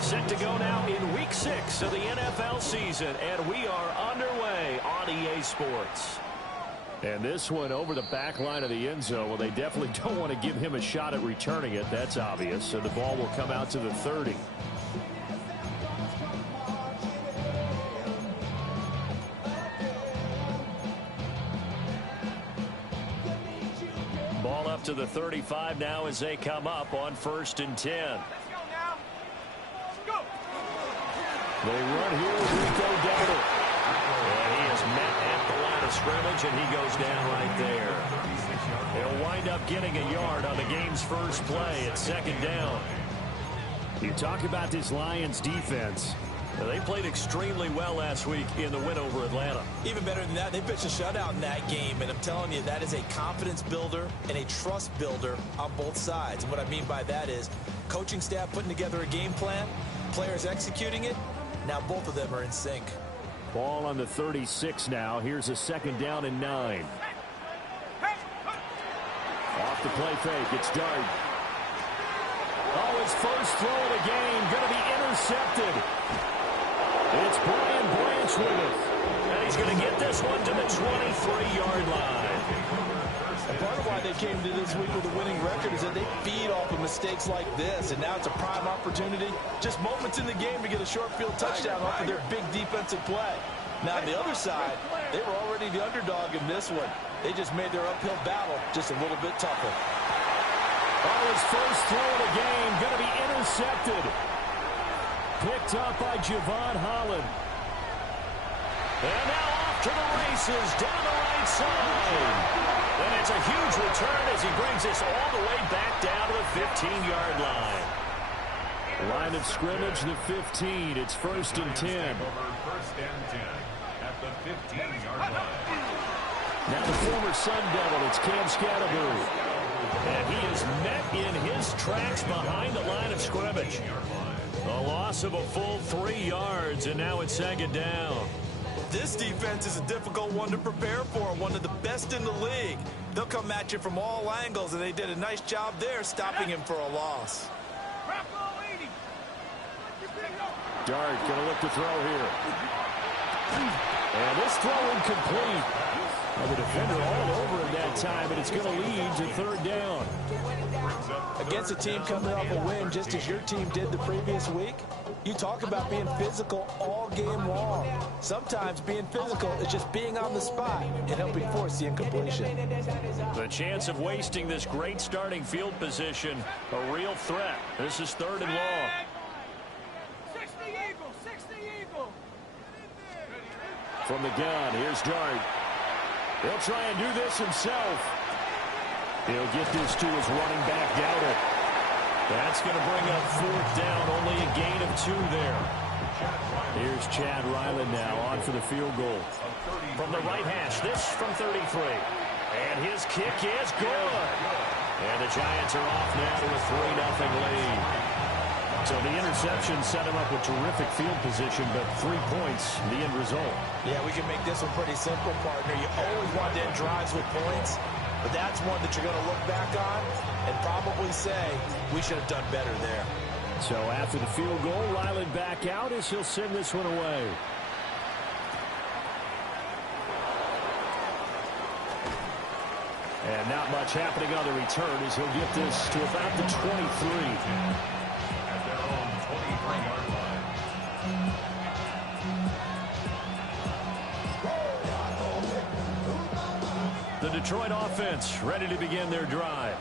Set to go now in Week 6 of the NFL season, and we are underway on EA Sports. And this one over the back line of the end zone. Well, they definitely don't want to give him a shot at returning it. That's obvious. So the ball will come out to the 30. Ball up to the 35 now as they come up on 1st and 10. They run here with Rico Dowdle. And he is met at the line of scrimmage, and he goes down right there. He'll wind up getting a yard on the game's first play at 2nd down. You talk about this Lions defense. They played extremely well last week in the win over Atlanta. Even better than that, they pitched a shutout in that game, and I'm telling you, that is a confidence builder and a trust builder on both sides. And what I mean by that is coaching staff putting together a game plan, players executing it. Now both of them are in sync. Ball on the 36 now. Here's a 2nd down and 9. Off the play fake. It's Dart. Oh, his first throw of the game going to be intercepted. It's Brian Branch with it. And he's going to get this one to the 23-yard line. And part of why they came to this week with a winning record is that they feed off of mistakes like this, and now it's a prime opportunity. Just moments in the game to get a short field touchdown off of their big defensive play. Now, on the other side, they were already the underdog in this one. They just made their uphill battle just a little bit tougher. Oh, his first throw of the game going to be intercepted. Picked up by Javon Holland. And now off to the races down the right side. And it's a huge return as he brings this all the way back down to the 15-yard line. Line of scrimmage, the 15. It's 1st and 10. First and 10 at the 15-yard line. Now the former Sun Devil, it's Cam Scatterbury. And he is met in his tracks behind the line of scrimmage. A loss of a full 3 yards, and now it's 2nd down. This defense is a difficult one to prepare for, one of the best in the league. They'll come at you from all angles, and they did a nice job there stopping him for a loss. Dart going to look to throw here. And this throw incomplete. And the defender all over him that time, and it's going to lead to 3rd down. Against a team coming off a win just as your team did the previous week, you talk about being physical all game long. Sometimes being physical is just being on the spot and helping force the incompletion. The chance of wasting this great starting field position, a real threat. This is 3rd and long. 60 Eagle. From the gun, here's Dart. He'll try and do this himself. He'll get this to his running back, Dowdle. That's going to bring up 4th down, only a gain of 2 there. Here's Chad Ryland now on for the field goal. From the right hash, this from 33. And his kick is good. And the Giants are off now to a 3-0 lead. So the interception set him up with terrific field position, but 3 points, the end result. Yeah, we can make this one pretty simple, partner. You always want to end drives with points, but that's one that you're going to look back on and probably say, we should have done better there. So after the field goal, Ryland back out as he'll send this one away. And not much happening on the return as he'll get this to about the 23. The Detroit offense ready to begin their drive.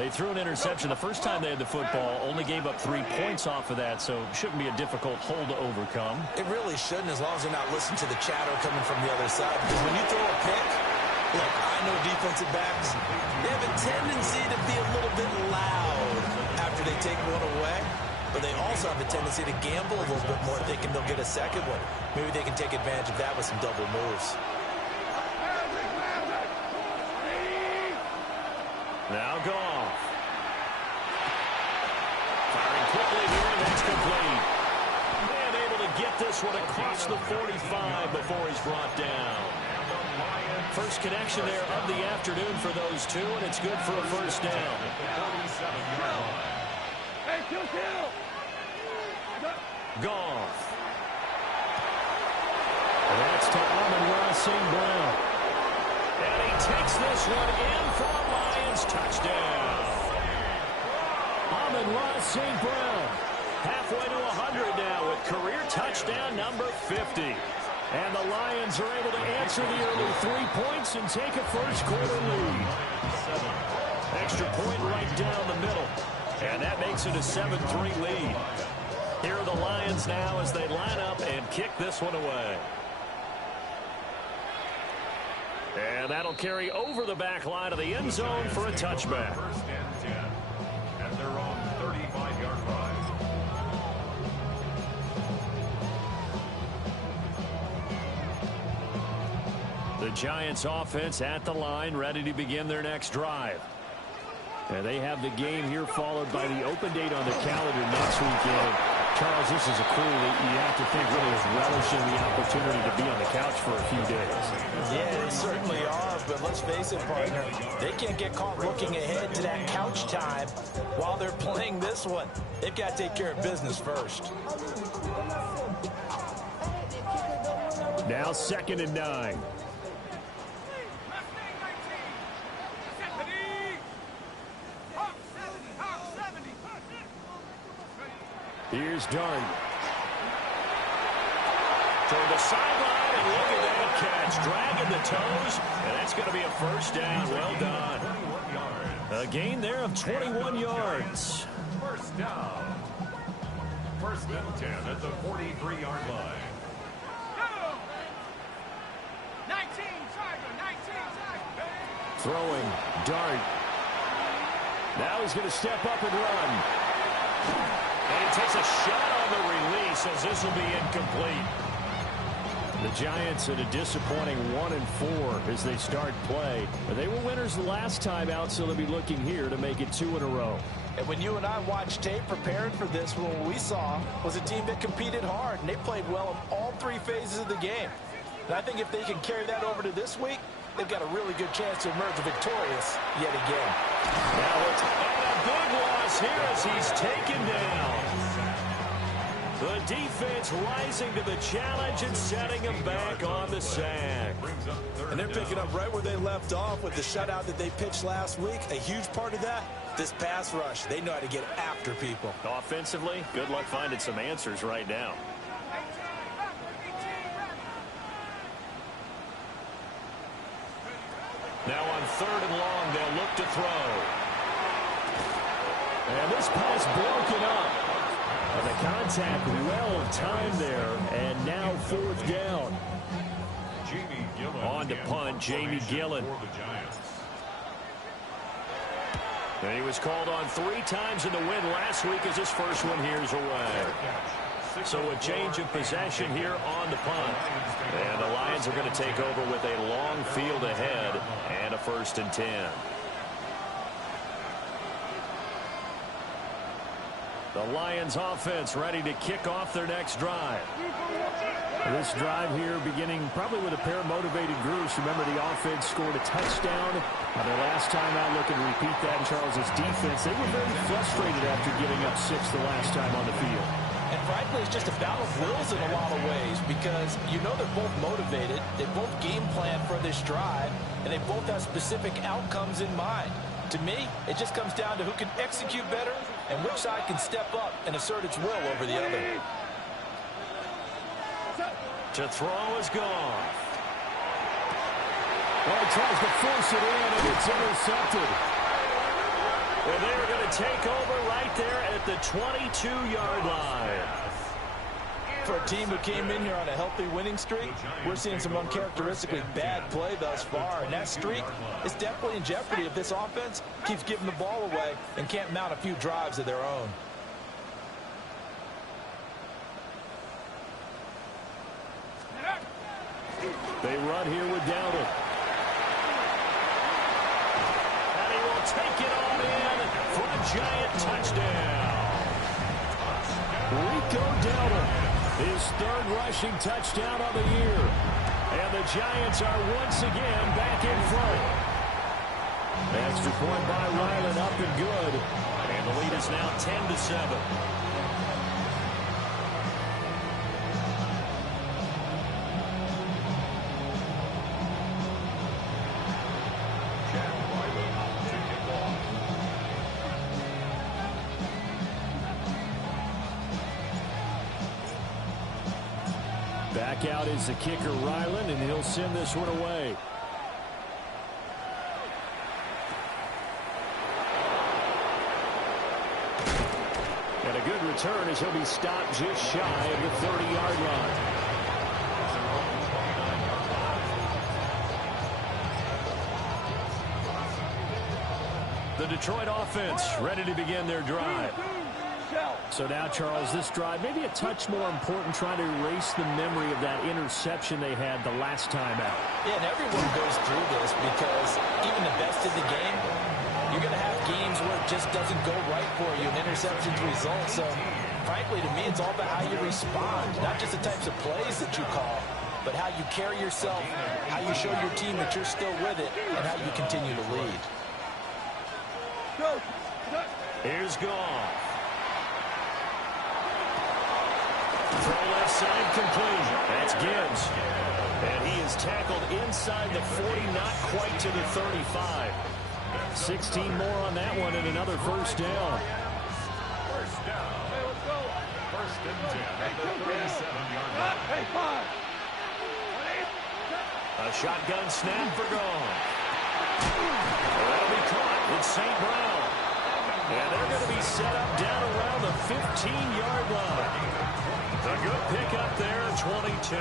They threw an interception the first time they had the football, only gave up 3 points off of that, so it shouldn't be a difficult hole to overcome. It really shouldn't, as long as they're not listening to the chatter coming from the other side. Because when you throw a pick, look, I know defensive backs, they have a tendency to be a little bit loud after they take one away. But they also have a tendency to gamble a little bit more, thinking they'll get a second one. Maybe they can take advantage of that with some double moves. Now Goff. Firing quickly here, and that's complete. And able to get this one across the 45 before he's brought down. First connection there of the afternoon for those two, and it's good for a first down. Goff. And that's to Amon-Ra St. Brown. And he takes this one in for a Lions touchdown. Amon-Ra St. Brown halfway to 100 now with career touchdown number 50. And the Lions are able to answer the early 3 points and take a first quarter lead. Extra point right down the middle. And that makes it a 7-3 lead. Here are the Lions now as they line up and kick this one away. And that'll carry over the back line of the end zone for a touchback. First and 10 at their own 35-yard line. The Giants offense at the line, ready to begin their next drive. And they have the game here followed by the open date on the calendar next weekend. Charles, this is a crew that you have to think really is relishing the opportunity to be on the couch for a few days. Yeah, they certainly are, but let's face it, partner, they can't get caught looking ahead to that couch time while they're playing this one. They've got to take care of business first. Now 2nd and 9. Here's Darn. Toward the sideline, and look at that catch. Dragging the toes, and that's going to be a first down. Well done. A gain there of 21 yards. First down. First and 10 at the 43-yard line. 19, Tiger, 19, Tiger. Throwing, Dart. Now he's going to step up and run. And he takes a shot on the release as this will be incomplete. The Giants at a disappointing 1-4 as they start play. They were winners the last time out, so they'll be looking here to make it 2 in a row. And when you and I watched tape preparing for this, what we saw was a team that competed hard, and they played well in all 3 phases of the game. And I think if they can carry that over to this week, they've got a really good chance to emerge victorious yet again. Now it's a big loss here as he's taken down. The defense rising to the challenge and setting him back on the sack. And they're picking up right where they left off with the shutout that they pitched last week. A huge part of that, this pass rush. They know how to get after people. Offensively, good luck finding some answers right now. Now on 3rd and long, they'll look to throw. And this pass broken up. And the contact well timed there. And now 4th down. Jamie Gillen On to punt, Jamie Gillen. for the Giants. And he was called on 3 times in the win last week as his first one here's away. So a change of possession here on the punt. And the Lions are going to take over with a long field ahead and a 1st and 10. The Lions offense ready to kick off their next drive. This drive here beginning probably with a pair of motivated groups. Remember, the offense scored a touchdown their last time out. Looking to repeat that in Charles's defense. They were very frustrated after giving up 6 the last time on the field. And frankly, it's just a battle of wills in a lot of ways because you know they're both motivated, they both game plan for this drive, and they both have specific outcomes in mind. To me, it just comes down to who can execute better and which side can step up and assert its will over the other. To throw is gone. Well, he tries to force it in, and it's intercepted. And they're going to take over right there at the 22-yard line. For a team who came in here on a healthy winning streak, we're seeing some uncharacteristically bad play thus far. And that streak is definitely in jeopardy if this offense keeps giving the ball away and can't mount a few drives of their own. They run here with Dowdle. And he will take it on in for a Giant touchdown. Rico Dowdle, his 3rd rushing touchdown of the year. And the Giants are once again back in front. Extra point by Ryland, up and good. And the lead is now 10-7. Back out is the kicker, Ryland, and he'll send this one away. And a good return as he'll be stopped just shy of the 30-yard line. The Detroit offense ready to begin their drive. So now, Charles, this drive maybe a touch more important, trying to erase the memory of that interception they had the last time out. Yeah, and everyone goes through this because even the best in the game, you're going to have games where it just doesn't go right for you, and interceptions result. So, frankly, to me, it's all about how you respond, not just the types of plays that you call, but how you carry yourself, how you show your team that you're still with it, and how you continue to lead. Here's Goff. Throw left side complete. That's Gibbs. And he is tackled inside the 40, not quite to the 35. 16 more on that one and another first down. First down. First and 10 at the 37-yard line. A shotgun snap for Goff. That'll be caught. It's St. Brown. And they're going to be set up down around the 15-yard line. A good pick up there, 22.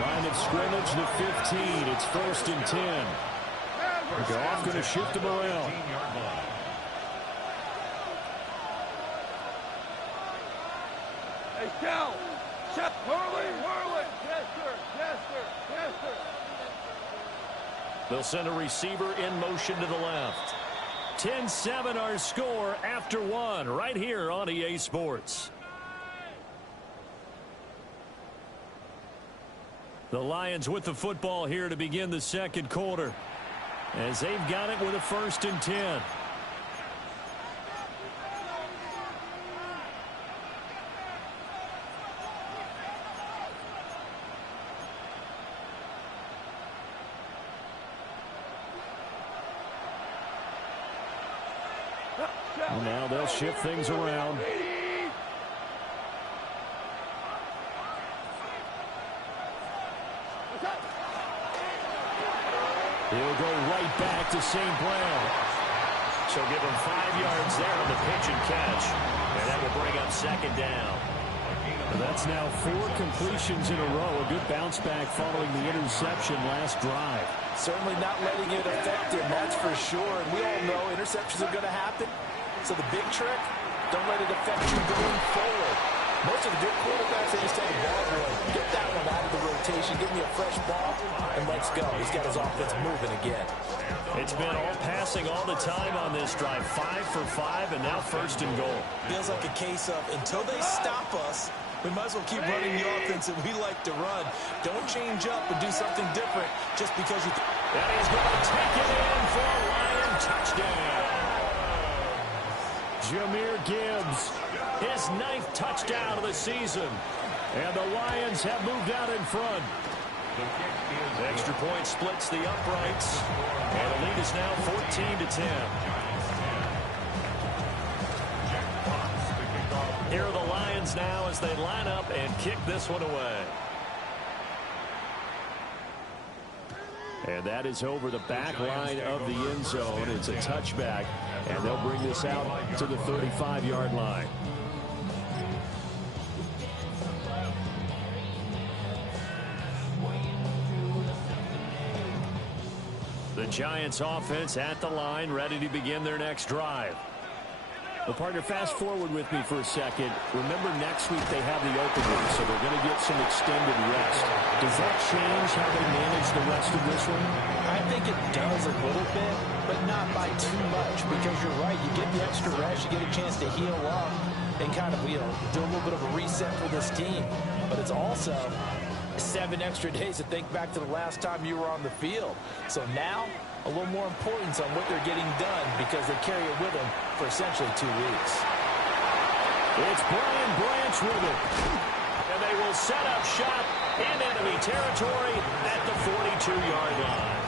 Line of scrimmage, the 15. It's first and 10. Goff going to shift him around. Hey, Cal. Whirling. Yes, sir. They'll send a receiver in motion to the left. 10-7 our score after one right here on EA Sports. The Lions with the football here to begin the second quarter, as they've got it with a first and 10. And now they'll shift things around. He'll go right back to St. Brown. So give him 5 yards there on the pitch and catch. And that will bring up second down. That's now 4 completions in a row. A good bounce back following the interception last drive. Certainly not letting it affect him, that's for sure. And we all know interceptions are going to happen. So the big trick, don't let it affect you going forward. Most of the good quarterbacks, they just take a ball boy, get that one out of the rotation, give me a fresh ball, and let's go. He's got his offense moving again. It's been all passing all the time on this drive. 5 for 5, and now first and goal. Feels like a case of until they stop us, we might as well keep running the offense that we like to run. Don't change up and do something different just because you think. And he's going to take it in for a Lion touchdown. Jahmyr Gibbs, his 9th touchdown of the season. And the Lions have moved out in front. The extra point splits the uprights. And the lead is now 14-10. Here are the Lions now as they line up and kick this one away. And that is over the back line of the end zone. It's a touchback, and they'll bring this out to the 35-yard line. The Giants offense at the line, ready to begin their next drive. Well, partner, fast forward with me for a second. Remember, next week they have the open week, so they're going to get some extended rest. Does that change how they manage the rest of this one? I think it does a little bit, but not by too much, because you're right. You get the extra rest, you get a chance to heal up and kind of, do a little bit of a reset for this team. But it's also 7 extra days to think back to the last time you were on the field. So now a little more importance on what they're getting done because they carry it with them for essentially 2 weeks. It's Brian Branch with it. And they will set up shop in enemy territory at the 42-yard line.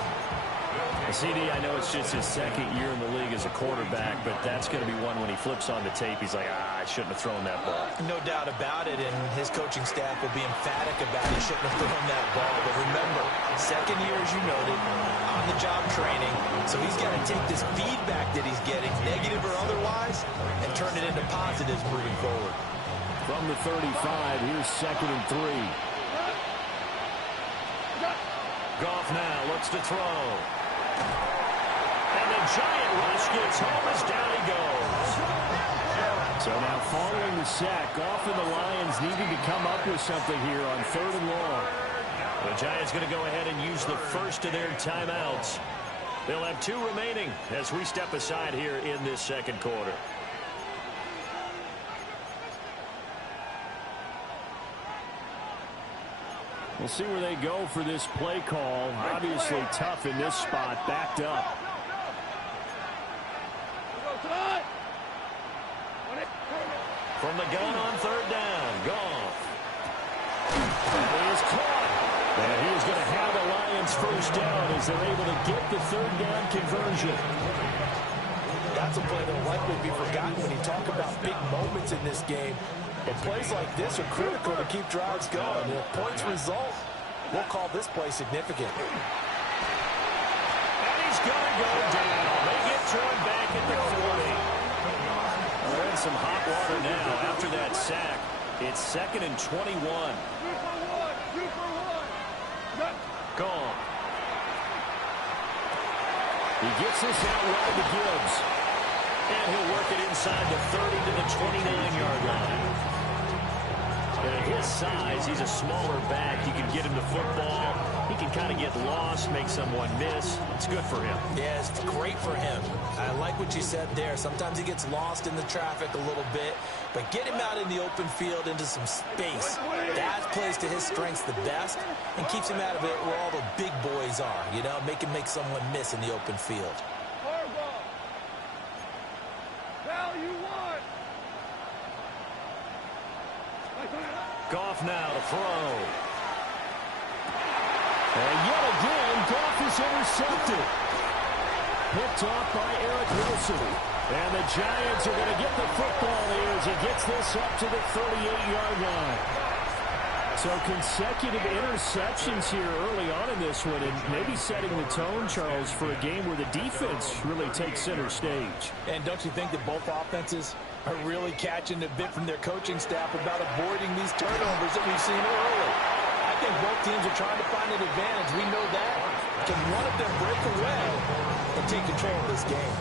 CD, I know it's just his second year in the league as a quarterback, but that's going to be one when he flips on the tape, he's like, I shouldn't have thrown that ball. No doubt about it, and his coaching staff will be emphatic about he shouldn't have thrown that ball. But remember, second year, as you noted, on-the-job training, so he's got to take this feedback that he's getting, negative or otherwise, and turn it into positives moving forward. From the 35, here's 2nd and 3. Goff now looks to throw. And the giant rush gets home as down he goes. So now following the sack, Goff and the Lions needing to come up with something here on 3rd and long. The Giants going to go ahead and use the first of their timeouts. They'll have 2 remaining as we step aside here in this second quarter. We'll see where they go for this play call. Obviously tough in this spot, backed up. From the gun on 3rd down, Goff. And he is caught. And he is going to have the Lions first down as they're able to get the 3rd down conversion. That's a play that will likely be forgotten when you talk about big moments in this game. But plays like this are critical to keep drives going. And if points result, we'll call this play significant. And he's going to go down. They get to him back at the 40. They're in some hot water now after that sack. It's 2nd and 21. Gone. He gets this out wide to Gibbs. And he'll work it inside the 30 to the 29-yard line. And at his size, he's a smaller back. You can get him the football. He can kind of get lost, make someone miss. It's good for him. Yeah, it's great for him. I like what you said there. Sometimes he gets lost in the traffic a little bit, but get him out in the open field into some space. That plays to his strengths the best and keeps him out of it where all the big boys are, you know, make him make someone miss in the open field. Goff now to throw. And yet again, Goff is intercepted. Picked off by Eric Wilson. And the Giants are going to get the football here as he gets this up to the 38-yard line. So consecutive interceptions here early on in this one, and maybe setting the tone, Charles, for a game where the defense really takes center stage. And don't you think that both offenses are really catching a bit from their coaching staff about avoiding these turnovers that we've seen early? I think both teams are trying to find an advantage. We know that. Can one of them break away and take control of this game?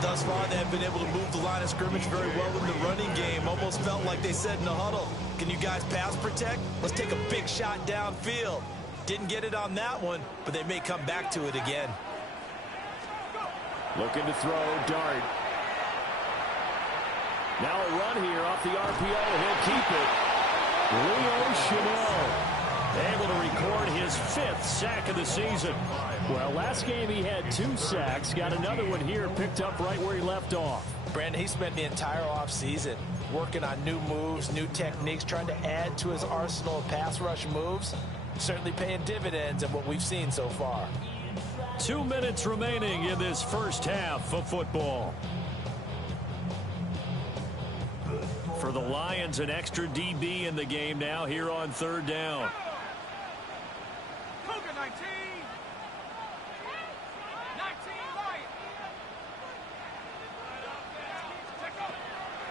Thus far, they have been able to move the line of scrimmage very well in the running game. Almost felt like they said in the huddle, can you guys pass protect? Let's take a big shot downfield. Didn't get it on that one, but they may come back to it again. Looking to throw, Dart. Now a run here off the RPO, and he'll keep it. Leo Chenal able to record his 5th sack of the season. Well, last game he had 2 sacks. Got another one here, picked up right where he left off. Brandon, he spent the entire offseason working on new moves, new techniques, trying to add to his arsenal of pass rush moves. Certainly paying dividends in what we've seen so far. 2 minutes remaining in this first half of football. For the Lions, an extra DB in the game now here on 3rd down.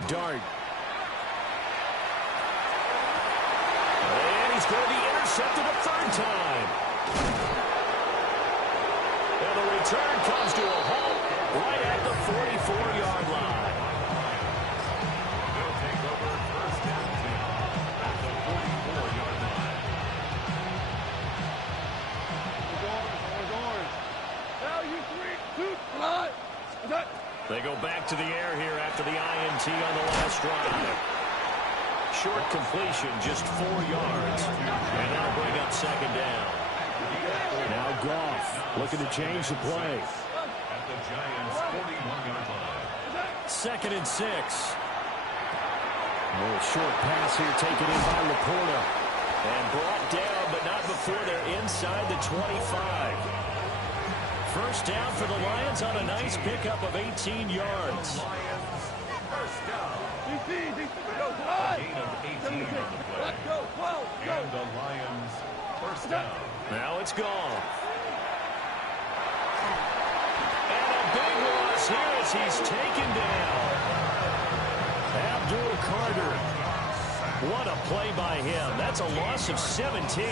Dart. And he's going to be intercepted a 3rd time. And the return comes to a halt right at the 44-yard line. They'll take over 1st and 10 at the 44-yard line. They go back to the air here after the INT on the last drive. Short completion, just 4 yards. And that'll bring up 2nd down. Now Goff looking to change the play. At the Giants' 41-yard line. 2nd and 6. A little short pass here taken in by Laporta. And brought down, but not before they're inside the 25. First down for the Lions on a nice pickup of 18 yards. Lions, first down. DC, go, A gain of 18 on the play. let's go, 12, go. And the Lions, first down. Now it's gone. And a big loss here as he's taken down. Abdul Carter. What a play by him. That's a loss of 17.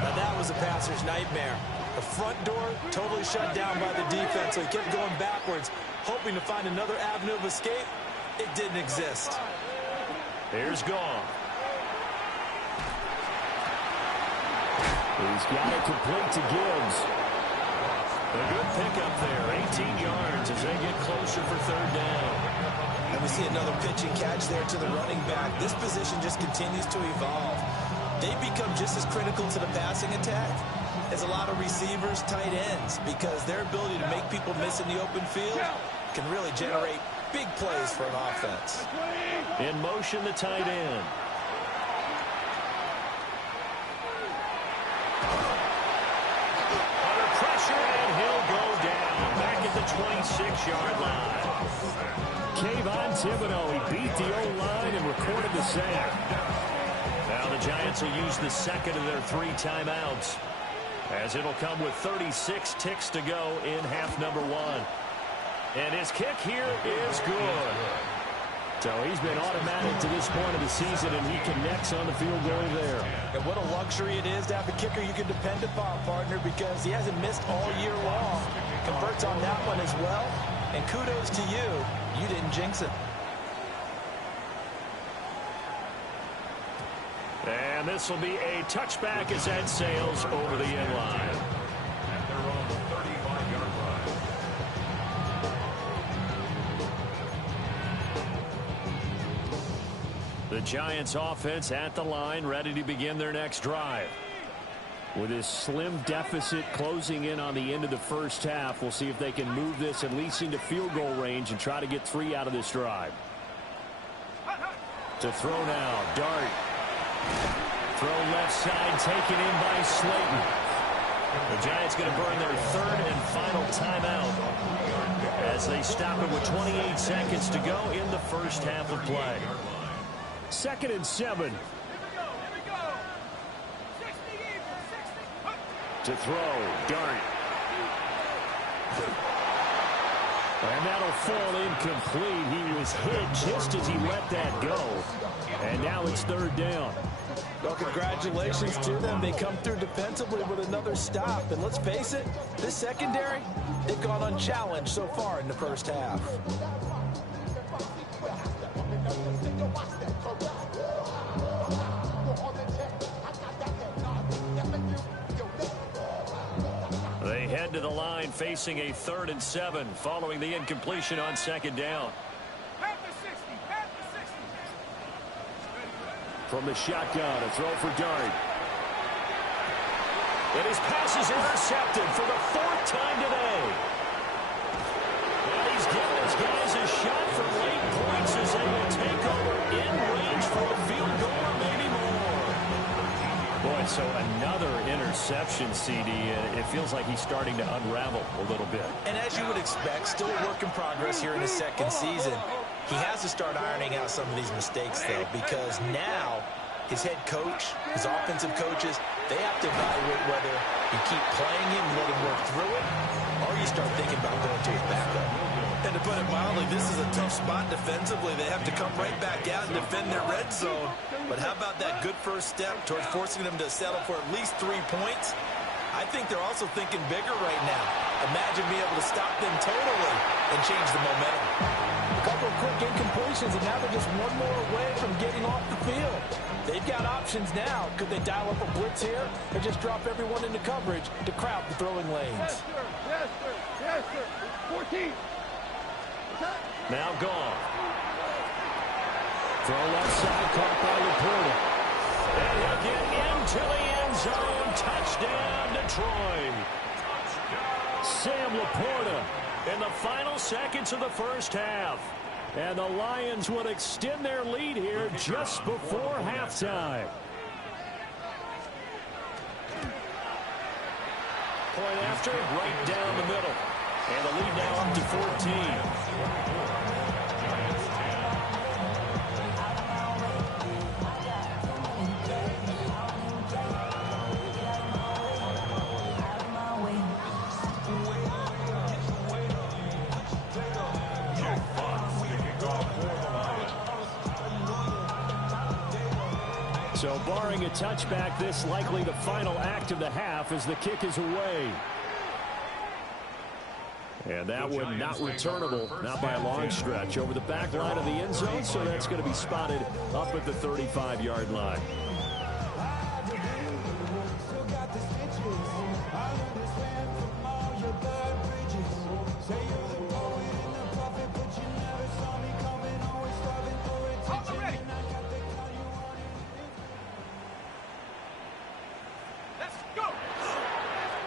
Now that was a passer's nightmare. The front door totally shut down by the defense, so he kept going backwards, hoping to find another avenue of escape. It didn't exist. Here's Goff. He's got it complete to Gibbs. A good pickup there, 18 yards as they get closer for 3rd down. And we see another pitch and catch there to the running back. This position just continues to evolve. They become just as critical to the passing attack as a lot of receivers, tight ends, because their ability to make people miss in the open field can really generate big plays for an offense. In motion, the tight end. Under pressure, and he'll go down back at the 26-yard line. Kayvon Thibodeaux, he beat the O-line and recorded the sack. Now the Giants will use the second of their 3 timeouts, as it'll come with 36 ticks to go in half number 1. And his kick here is good. So he's been automatic to this point of the season, and he connects on the field goal there. And what a luxury it is to have a kicker you can depend upon, partner, because he hasn't missed all year long. Converts on that one as well. And kudos to you. You didn't jinx it. And this will be a touchback as that sails over the end line. At their own 35-yard line. The Giants offense at the line, ready to begin their next drive. With this slim deficit closing in on the end of the first half, we'll see if they can move this at least into field goal range and try to get 3 out of this drive. To throw now, Dart. Throw left side, taken in by Slayton. The Giants going to burn their 3rd and final timeout as they stop it with 28 seconds to go in the first half of play. 2nd and 7. To throw, Dart. And that'll fall incomplete. He was hit just as he let that go. And now it's 3rd down. Well, congratulations to them. They come through defensively with another stop. And let's face it, this secondary, they've gone unchallenged so far in the first half. They head to the line facing a 3rd and 7 following the incompletion on 2nd down. From the shotgun, a throw for Dart. And his pass is intercepted for the 4th time today. And he's giving his guys a shot for late points as they will take over in range for a field goal or maybe more. Boy, so another interception, CD. It feels like he's starting to unravel a little bit. And as you would expect, still a work in progress here in his 2nd season. He has to start ironing out some of these mistakes, though, because now his head coach, his offensive coaches, they have to evaluate whether you keep playing him, let him work through it, or you start thinking about going to his backup. And to put it mildly, this is a tough spot defensively. They have to come right back out and defend their red zone. But how about that good first step towards forcing them to settle for at least 3 points? I think they're also thinking bigger right now. Imagine being able to stop them totally and change the momentum. A couple of quick incompletions, and now they're just one more away from getting off the field. They've got options now. Could they dial up a blitz here or just drop everyone into coverage to crowd the throwing lanes? Yes, sir. Yes, sir. Yes, sir. 14. Now gone. Throw left side, caught by Laporta. And he'll get into the end zone. Touchdown, Detroit. Sam Laporta in the final seconds of the first half. And the Lions would extend their lead here just before halftime. Point after, right down the middle. And the lead now up to 14. So barring a touchback, this likely the final act of the half as the kick is away. And that one not returnable, not by a long stretch, over the back line of the end zone, so that's going to be spotted up at the 35-yard line.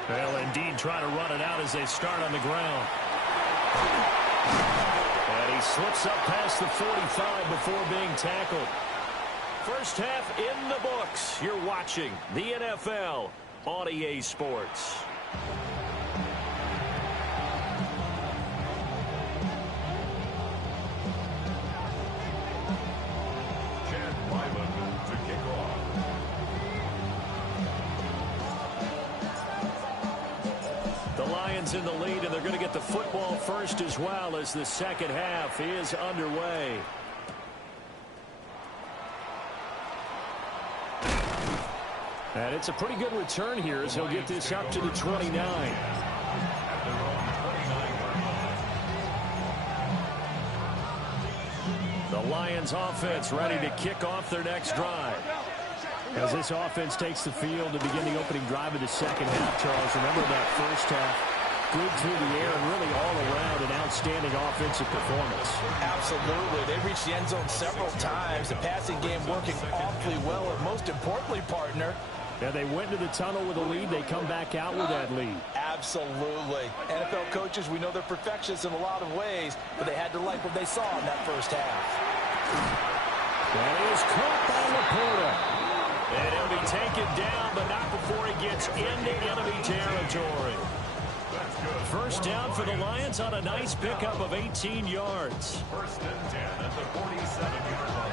Well, indeed, trying to run it out as they start on the ground. And he slips up past the 45 before being tackled. First half in the books. You're watching the NFL on EA Sports. In the lead, and they're going to get the football first as well as the second half is underway. And it's a pretty good return here as he'll get this up to the 29. The Lions offense ready to kick off their next drive. As this offense takes the field to begin the opening drive of the second half, Charles, remember that first half. Good through the air and really all around an outstanding offensive performance. Absolutely. They reached the end zone several times. The passing game working awfully well. And most importantly, partner. Yeah, they went to the tunnel with a lead. They come back out with that lead. Absolutely. NFL coaches, we know they're perfectionists in a lot of ways, but they had to like what they saw in that first half. That is caught by Laporta. And he'll be taken down, but not before he gets into enemy territory. First down for the Lions on a nice pickup of 18 yards. First and 10 at the 47-yard line.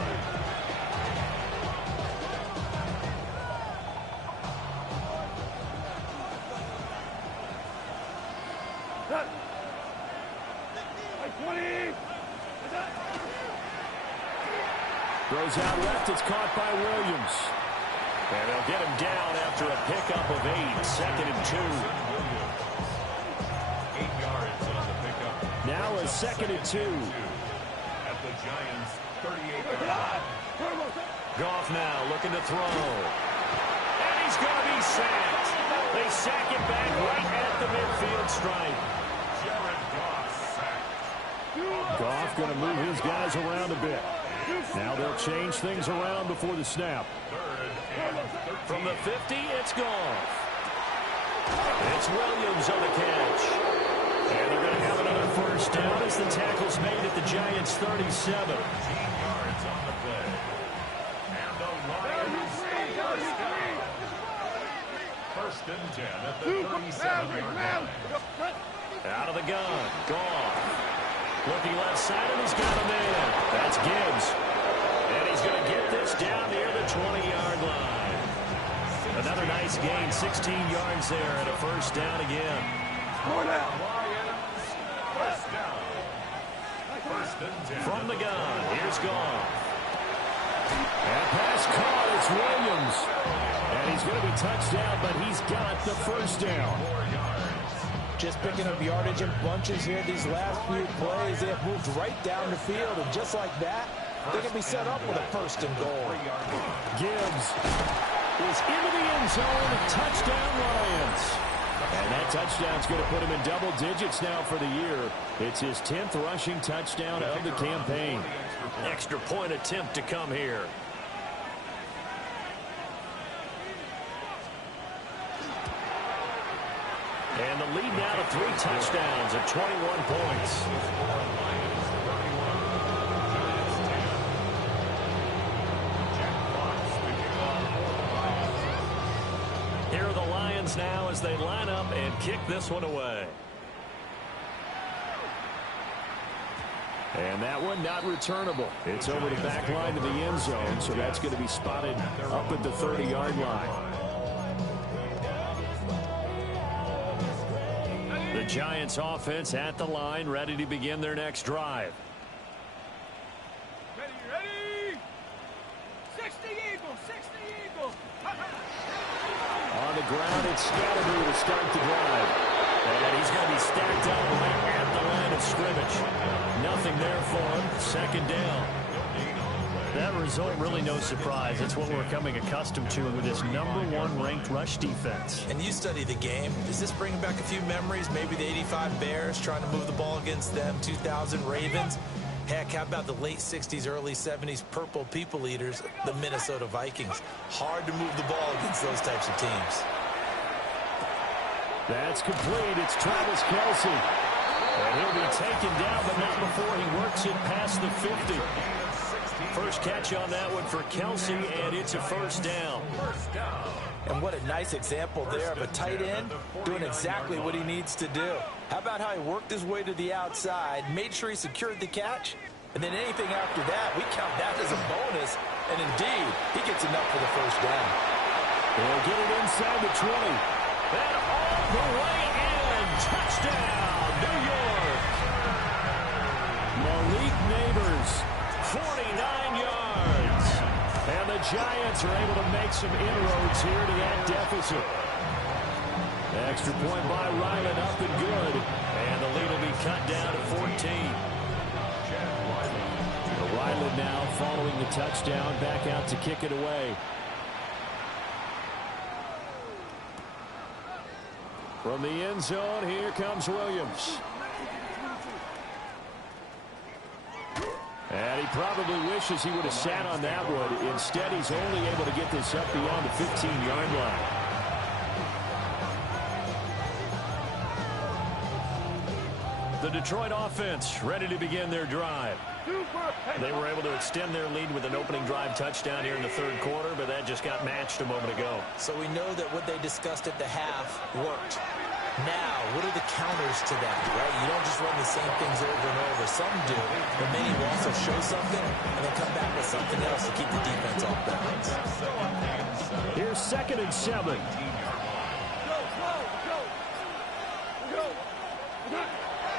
Throws out left. It's caught by Williams. And they'll get him down after a pickup of 8. Second and 2. Now a second and 2. At the Giants' 38-yard line. Goff now looking to throw. And he's going to be sacked. They sack him back right at the midfield stripe. Jared Goff sacked. Goff going to move his guys around a bit. Now they'll change things around before the snap. From the 50, it's Goff. It's Williams on the catch. And they're going to have another first down as the tackle's made at the Giants' 37. 15 yards on the play. And the Lions first down. First and 10 at the 37-yard line. Out of the gun. Goff. Looking left side, and he's got a man. That's Gibbs. And he's going to get this down near the 20-yard line. Another nice gain, 16 yards there, and a first down again. First down. First and 10. From the gun, here's Goff. And pass caught, it's Williams. And he's going to be touched down, but he's got the first down. Just picking up yardage in bunches here these last few plays. They have moved right down the field, and just like that, they can be set up with a first and goal. Gibbs is into the end zone. Touchdown, Lions. And that touchdown's going to put him in double digits now for the year. It's his 10th rushing touchdown of the campaign. Extra point attempt to come here. lead now to 3 touchdowns at 21 points. Here are the Lions now as they line up and kick this one away. And that one not returnable. It's over the back line to the end zone, so that's going to be spotted up at the 30-yard line. The Giants offense at the line, ready to begin their next drive. Ready! 60 Eagles! 60 Eagles! On the ground, it's Scatterby to start the drive. And he's going to be stacked up right at the line of scrimmage. Nothing there for him. Second down. That result really no surprise. It's what we're becoming accustomed to with this #1 ranked rush defense. And you study the game. Is this bringing back a few memories? Maybe the 85 Bears trying to move the ball against them, 2000 Ravens. Heck, how about the late 60s, early 70s Purple People Eaters, the Minnesota Vikings? Hard to move the ball against those types of teams. That's complete. It's Travis Kelce. And he'll be taken down, but not before he works it past the 50. First catch on that one for Kelce, and it's a first down. And what a nice example there of a tight end doing exactly what he needs to do. How about how he worked his way to the outside, made sure he secured the catch, and then anything after that, we count that as a bonus. And indeed, he gets enough for the first down. They'll get it inside the 20. And all the way in. Touchdown, New York. Malik Neighbors, 49 yards. And the Giants are able to make some inroads here to that deficit. Extra point by Ryland, up and good. And the lead will be cut down to 14. Ryland now following the touchdown, back out to kick it away. From the end zone, here comes Williams. And he probably wishes he would have sat on that one. Instead, he's only able to get this up beyond the 15-yard line. The Detroit offense ready to begin their drive. They were able to extend their lead with an opening drive touchdown here in the third quarter, but that just got matched a moment ago. So we know that what they discussed at the half worked. Now, what are the counters to that, right? You don't just run the same things over and over. Some do, but many will also show something and then come back with something else to keep the defense off balance. Here's 2nd and 7.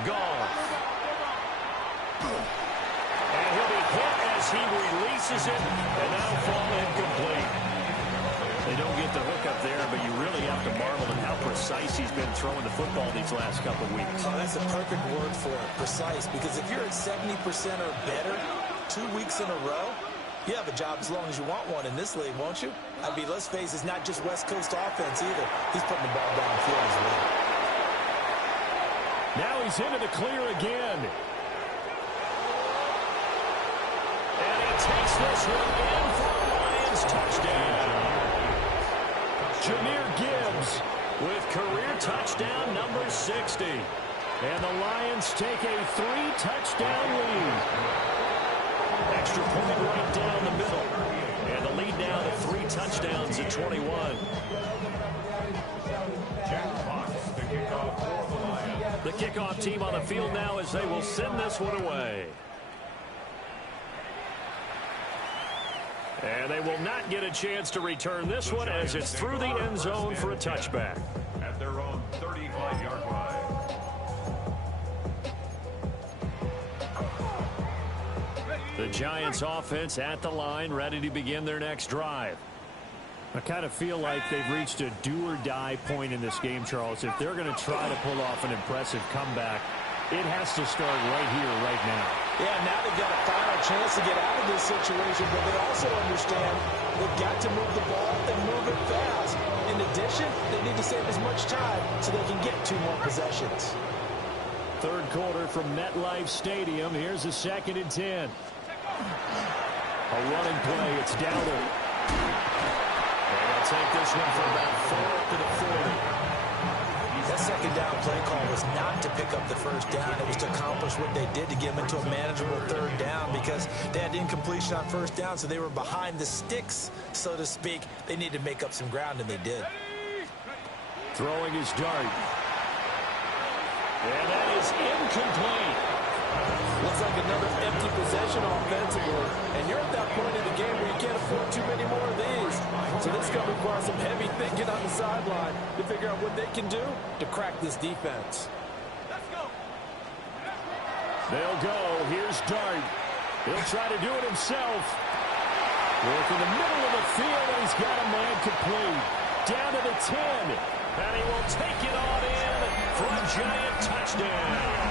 Goff. And he'll be hit as he releases it, and that'll fall incomplete. They don't get the hook up there, but you really have to marvel at how precise he's been throwing the football these last couple weeks. Oh, that's a perfect word for it, precise, because if you're at 70% or better 2 weeks in a row, you have a job as long as you want one in this league, won't you? I mean, let's face it, it's not just West Coast offense either. He's putting the ball downfield as well. Now he's into the clear again. And he takes this one in for a Lions touchdown. Jahmyr Gibbs with career touchdown number 60. And the Lions take a 3-touchdown lead. Extra point right down the middle. And the lead now to 3 touchdowns at 21. The kickoff team on the field now as they will send this one away. And they will not get a chance to return this one as it's through the end zone for a touchback. At their own 35-yard line. The Giants offense at the line, ready to begin their next drive. I kind of feel like they've reached a do-or-die point in this game, Charles. If they're going to try to pull off an impressive comeback, it has to start right here, right now. Yeah, now they've got a final chance to get out of this situation, but they also understand they've got to move the ball and move it fast. In addition, they need to save as much time so they can get 2 more possessions. Third quarter from MetLife Stadium. Here's a 2nd and 10. A running play. It's Dowdle. And they'll take this one for about 4 to the 40. That second down play call was not to pick up the first down. It was to accomplish what they did to get them into a manageable third down because they had incompletion on first down, so they were behind the sticks, so to speak. They needed to make up some ground, and they did. Throwing his dart. And that is incomplete. Looks like another empty possession offensively. And you're at that point in the game where you can't afford too many more of these. So this is going to require some heavy thinking on the sideline to figure out what they can do to crack this defense. Let's go. They'll go. Here's Dart. He'll try to do it himself. Work in the middle of the field, and he's got a man complete. Down to the 10. And he will take it on in for a giant touchdown.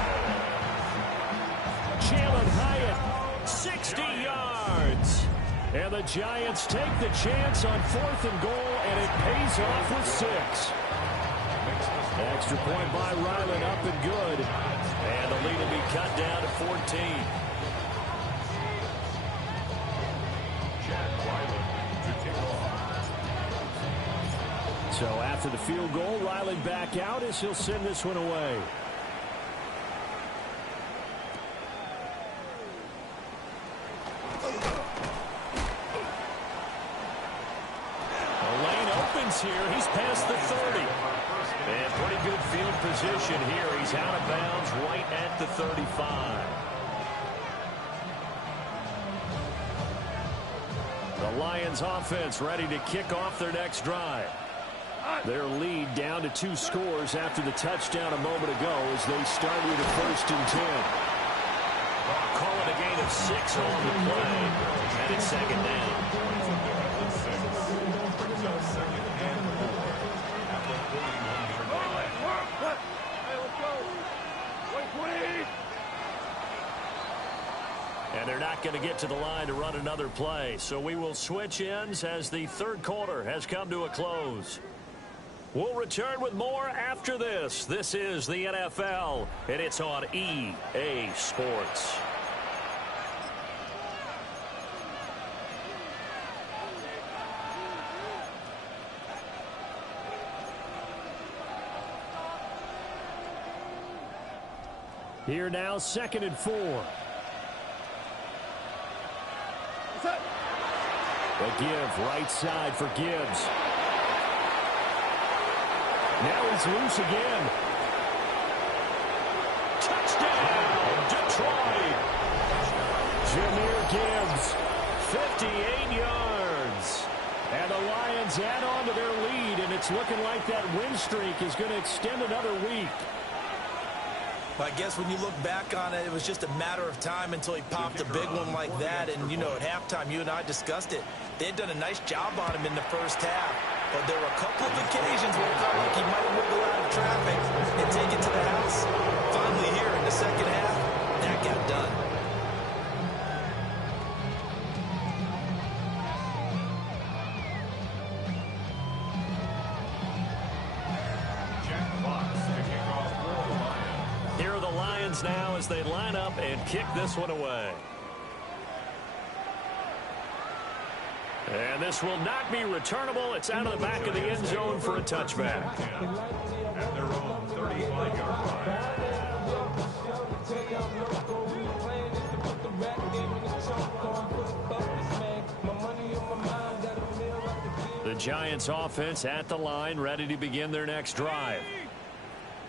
Jalen Hyatt, 60 yards. And the Giants take the chance on 4th and goal, and it pays off with 6. Extra point by Ryland, up and good. And the lead will be cut down to 14. Jack Ryland to kick off. So after the field goal, Ryland back out as he'll send this one away. Here, he's past the 30. And pretty good field position here. He's out of bounds right at the 35. The Lions offense ready to kick off their next drive. Their lead down to 2 scores after the touchdown a moment ago as they start with a 1st and 10. Call it a gain of 6 on the play. And it's 2nd down. And they're not going to get to the line to run another play. So we will switch ends as the 3rd quarter has come to a close. We'll return with more after this. This is the NFL, and it's on EA Sports. Here now, 2nd and 4. The give, right side for Gibbs. Now he's loose again. Touchdown, Detroit. Jahmyr Gibbs, 58 yards. And the Lions add on to their lead, and it's looking like that win streak is going to extend another week. I guess when you look back on it, it was just a matter of time until he popped a big one like that. And, you know, at halftime, you and I discussed it. They had done a nice job on him in the first half. But there were a couple of occasions where it felt like he might wiggle out of traffic and take it to the house. Finally here in the second half, that got done. Now as they line up and kick this one away. And this will not be returnable. It's out of the back of the end zone for a touchback. At their own 35-yard line. The Giants offense at the line, ready to begin their next drive.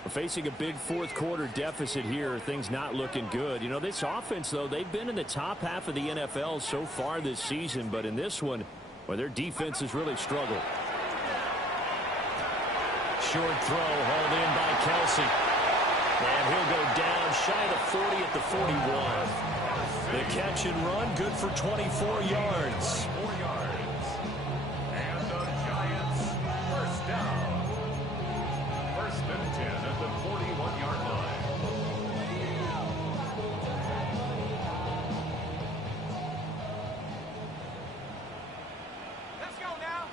We're facing a big 4th quarter deficit here. Things not looking good. You know, this offense, though, they've been in the top half of the NFL so far this season. But in this one, well, their defense has really struggled. Short throw hauled in by Kelsey. And he'll go down shy of the 40 at the 41. The catch and run, good for 24 yards. 4 yards. And the Giants, 1st down. 1st and 10 at the 41-yard line. Let's go now.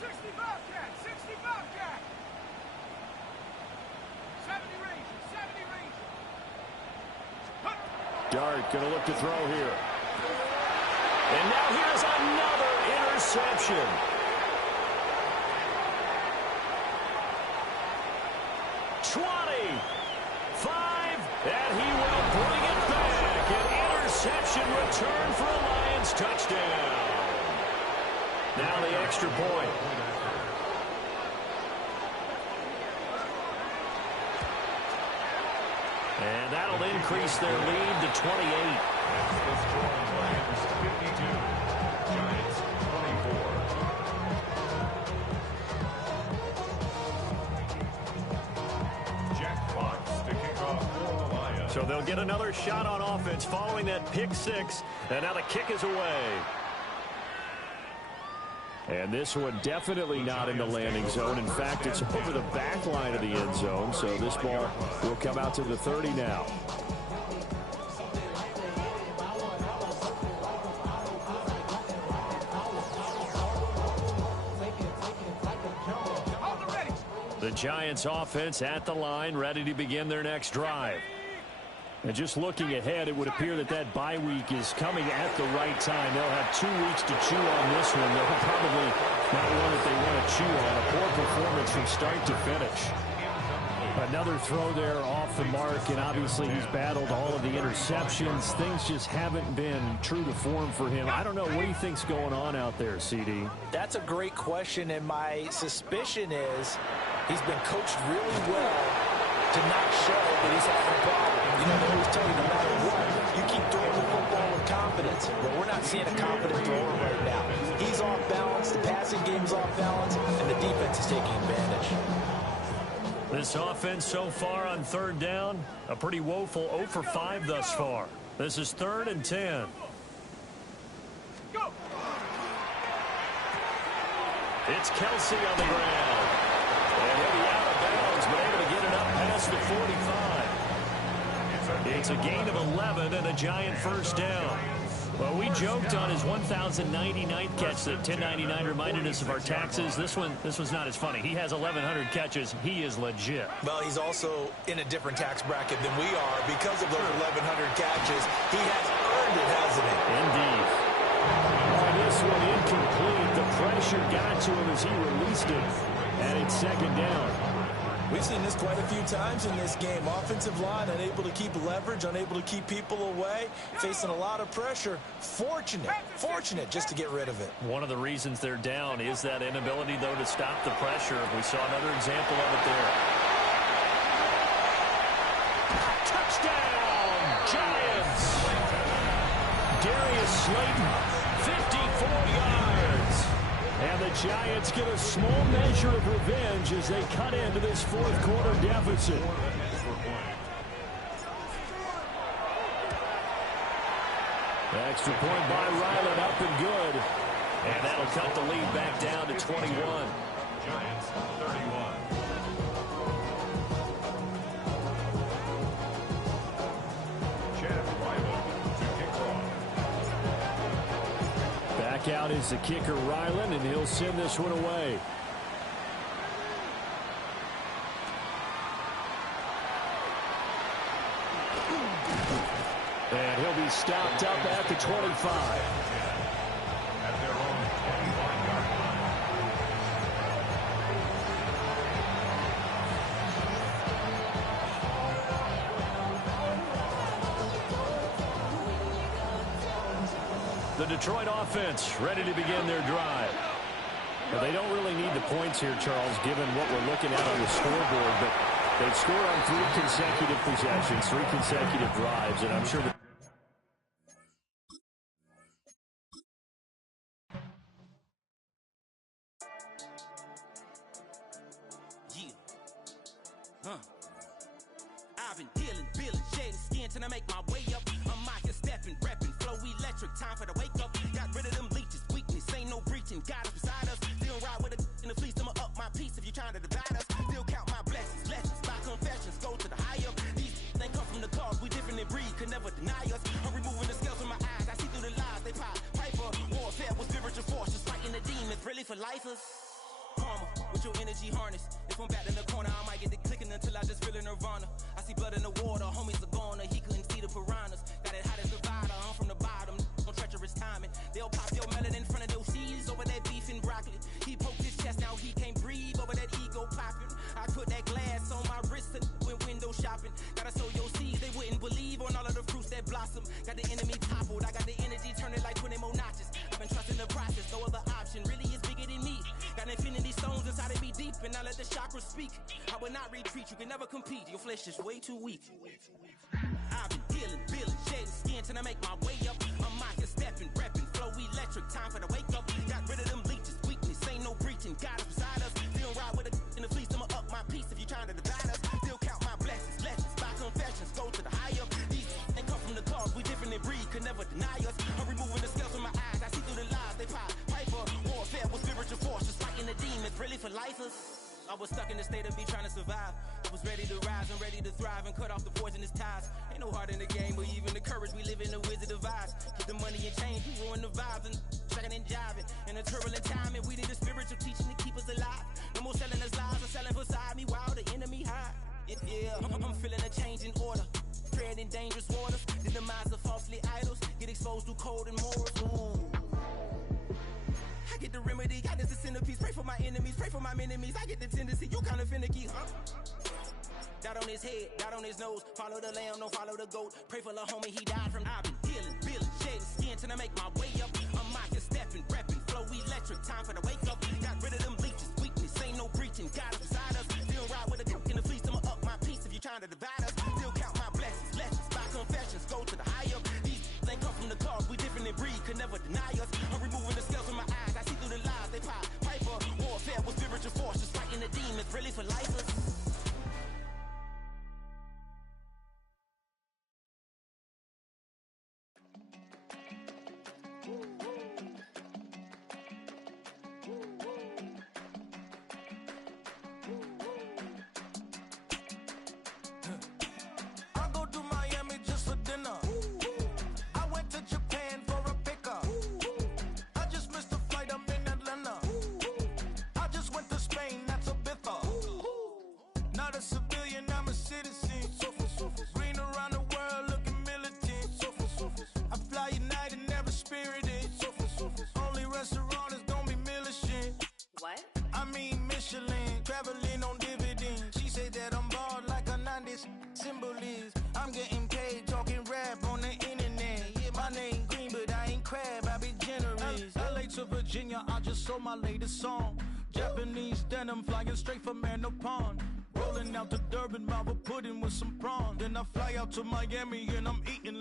60 Bobcat, 60 Bobcat. 70 Rangers, 70 Rangers. Dart going to look to throw here. And now here's another interception. 5, and he will bring it back. An interception return for a Lions touchdown. Now the extra point. And that'll increase their lead to 28. Lions 52, Giants 24. Jack Fox to kick off for the Lions. So they'll get another shot on offense following that pick 6. And now the kick is away. And this one definitely not in the landing zone. In fact, it's over the back line of the end zone. So this ball will come out to the 30 now. The Giants offense at the line, ready to begin their next drive. And just looking ahead, it would appear that that bye week is coming at the right time. They'll have 2 weeks to chew on this one. They'll probably not one that they want to chew on. A poor performance from start to finish. Another throw there off the mark, and obviously he's battled all of the interceptions. Things just haven't been true to form for him. I don't know. What do you think's going on out there, CD? That's a great question, and my suspicion is he's been coached really well to not show that he's having a problem. You know, they always tell you no matter what, you keep throwing the football with confidence. But we're not seeing a confident thrower right now. He's off balance, the passing game's off balance, and the defense is taking advantage. This offense so far on 3rd down, a pretty woeful 0 for 5 thus far. This is 3rd and 10. Go! It's Kelsey on the ground. And he'll be out of bounds, but able to get it up past the 45. It's a gain of 11 and a Giant first down. Well, we joked on his 1,099th catch that 1099 reminded us of our taxes. This one's not as funny. He has 1,100 catches. He is legit. Well, he's also in a different tax bracket than we are because of those 1,100 catches. He has earned it, hasn't he? Indeed. This one incomplete. The pressure got to him as he released it, and it's 2nd down. We've seen this quite a few times in this game. Offensive line unable to keep leverage, unable to keep people away, facing a lot of pressure. Fortunate just to get rid of it. One of the reasons they're down is that inability, though, to stop the pressure. We saw another example of it there. Touchdown, Giants! Darius Slayton, 54 yards. And the Giants get a small measure of revenge as they cut into this 4th quarter deficit. Extra point by Ryland, up and good. And that'll cut the lead back down to 21. Giants 31. Chad Ryland to kick off. Back out is the kicker, Ryland, and he'll send this one away. And he'll be stopped up at the 25. At their own 21-yard line. The Detroit offense ready to begin their drive. But they don't really need the points here, Charles, given what we're looking at on the scoreboard. But they've scored on 3 consecutive possessions, 3 consecutive drives, and I'm sure that I've been dealing, shedding skin till I make my way up. I'm out here stepping, repping, flow electric, time for the wake up. Got rid of them leeches, weakness, ain't no breaching. Got us beside us, still ride with a in the fleece. I'ma up my piece if you trying to divide us. Still count my blessings, lessons, my confessions, go to the higher. These they come from the cause, we different in breed, could never deny us. I'm removing the scales from my eyes, I see through the lies they pop. Piper, warfare with spiritual force, just fighting the demons, really for lifers. Karma, with your energy harness. If I'm back in the corner, I might get the clicking until I just feel a nirvana. I see blood in the water, homies are gone, he couldn't see the piranhas. Got it hot as Nevada, I'm from the bottom, no treacherous timing. They'll pop your melon in front of those seeds over that beef and broccoli. He poked his chest, now he can't breathe over that ego popping. I put that glass on my wrist when window speak. I will not retreat, you can never compete. Your flesh is way too weak. I've been dealing, shedding skin till I make my way up. I'm out here stepping, repping, flow electric, time for the wake up. Got rid of them leeches, weakness, ain't no breaching. God is beside us, still ride with a in the fleece, I'ma up my piece. If you trying to divide us, still count my blessings, lessons, by confessions, go to the higher. These they come from the cause, we different in breed, could never deny us. I'm removing the scales from my eyes, I see through the lies, they pop. Piper, warfare with spiritual forces, fighting the demons, really for lifers. I was stuck in the state of me trying to survive. I was ready to rise and ready to thrive and cut off the poisonous ties. Ain't no heart in the game, but even the courage we live in the wizard of eyes. Get the money and change, we ruin the vibes and checking and jiving. In a turbulent time, and we need a spiritual teaching to keep us alive. No more selling us lies or selling beside me while the enemy hide. Yeah, I'm feeling a change in order. Treading dangerous waters. The demise of falsely idols. Get exposed through code and morals. Ooh. I get the remedy, God is the centerpiece. Pray for my enemies, pray for my enemies. I get the tendency, you kind of finicky, huh? Dot on his head, dot on his nose. Follow the lamb, no follow the goat. Pray for the homie, he died from. I've been dealing, shedding skin till I make my way up. I'm out here stepping, repping, flow electric. Time for the wake up. Got rid of them leeches, weakness, ain't no breaching. God is beside us. Still ride with a cook in the fleece, I'ma up my piece. If you trying to divide us, still count my blessings, lessons, by confessions, go to the higher. These ain't come from the cause, we different in breed, could never deny us. I'm removing the scales from my eyes, I see through the lies, they pop. Piper, warfare with spiritual forces, fighting the demons, really for lifers. I go to Miami just for dinner. I went to Japan for a pickup. I just missed a flight, I'm in Atlanta. I just went to Spain, that's Ibiza. Not a civilian, I'm a citizen. Green around the world, looking militant. I fly United, never spirited. Only restaurant is gonna be Michelin. What? I mean Michelin, traveling on dividends. She said that I'm bald like a 90s. Symbol is I'm getting paid, talking rap on the internet. Yeah, my name Green, but I ain't crab, I be generous. LA to Virginia, I just sold my latest song. Japanese denim, flying straight from Manapon. Rolling out to Durban, Marble pudding with some prawns. Then I fly out to Miami and I'm eating like